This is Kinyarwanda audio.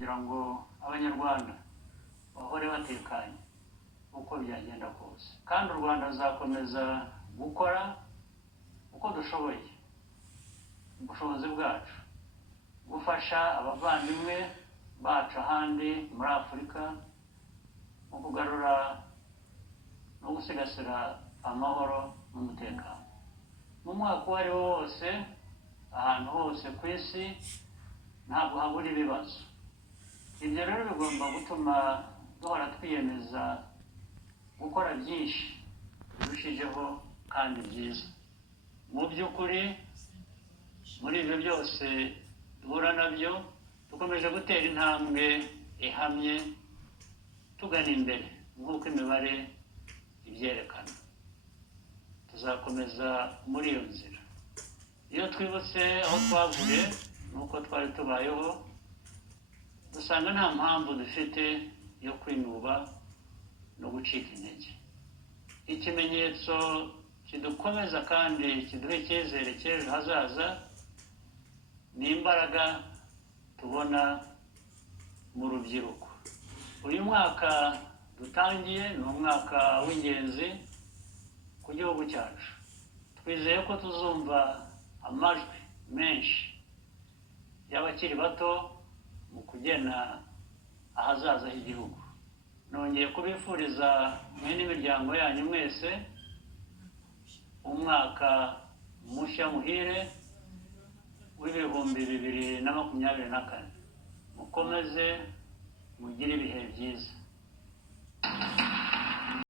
kugira ngo abanyarwanda bahore batekanye uko byagenda kose, kandi u Rwanda ruzakomeza gukora uko dushoboye ubushobozi bwacu gufasha abavandimwe bacu ahandi muri Afurika mu kugarura no gusigasira amahoro n'umutekano mu mwaka uwo ari wo wose, ahantu hose ku isi ntabwo habura ibibazo. Ibyo rero bigomba gutuma duhora twiyemeza gukora byinshi birushijeho kandi byiza. Mu by'ukuri muri ibyo byose duhura nabyo, dukomeje gutera intambwe ihamye tugana imbere nk'uko imibare ibyerekana. Tuzakomeza muri iyo nzira. Iyo twibutse aho twavuye n'uko twari tubayeho, dusanga nta mpamvu dufite yo kwinuba no gucika intege. Ikimenyetso kidukomeza kandi kiduha icyizere cy'ejo hazaza ni imbaraga tubona mu rubyiruko. Uyu mwaka dutangiye ni umwaka w'ingenzi ku gihugu cyacu. Twizeye ko tuzumva amajwi menshi y'abakiri bato mu kugena ahazaza h'igihugu. Nongeye kubifuriza mwe n'imiryango yanyu mwese umwaka mushya muhire w'ibihumbi 2024. Mukomeze mugire ibihe byiza.